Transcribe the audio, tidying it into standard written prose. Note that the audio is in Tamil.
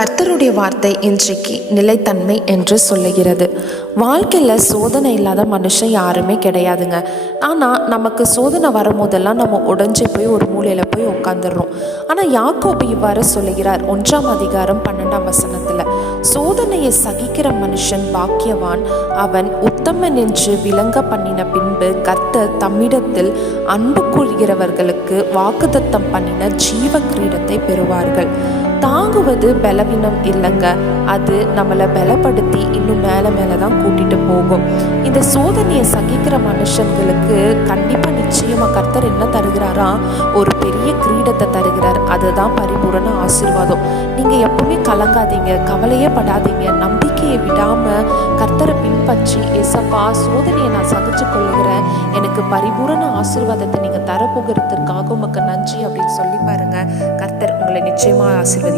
கர்த்தருடைய வார்த்தை இன்றைக்கு நிலைத்தன்மை என்று சொல்லுகிறது. வாழ்க்கையில் சோதனை இல்லாத மனுஷன் யாருமே கிடையாதுங்க. ஆனால் நமக்கு சோதனை வரும்போதெல்லாம் நம்ம உடஞ்சி போய் ஒரு மூலையில் போய் உட்காந்துடுறோம். ஆனால் யாக்கோபு இவ்வாறு சொல்லுகிறார் 1:12 சோதனையை சகிக்கிற மனுஷன் பாக்கியவான், அவன் உத்தமன் என்று விளங்க பண்ணின பின்பு கர்த்தர் தம்மிடத்தில் அன்பு கொள்கிறவர்களுக்கு வாக்குத்தத்தம் பண்ணின ஜீவ கிரீடத்தை பெறுவார்கள். தாங்குவது பலவீனம் இல்லைங்க, அது நம்மளை பலப்படுத்தி இன்னும் மேலே தான் கூட்டிட்டு போகும். இந்த சோதனையை சகிக்கிற மனுஷங்களுக்கு கண்டிப்பாக நிச்சயமாக கர்த்தர் என்ன தருகிறாரா, ஒரு பெரிய கிரீடத்தை தருகிறார். அதுதான் பரிபூரண ஆசீர்வாதம். நீங்கள் எப்பவுமே கலங்காதீங்க, கவலையே படாதீங்க, நம்பிக்கையை விடாமல் கர்த்தரை பின்பற்றி, ஏசப்பா சோதனையை நான் சகிச்சு கொள்ளுகிறேன், எனக்கு பரிபூரண ஆசீர்வாதத்தை நீங்கள் தரப்போகிறதுக்காக உமக்கு நன்றி அப்படின்னு சொல்லி பாருங்க. கர்த்தர் உங்களை நிச்சயமாக ஆசீர்வதிப்பார்.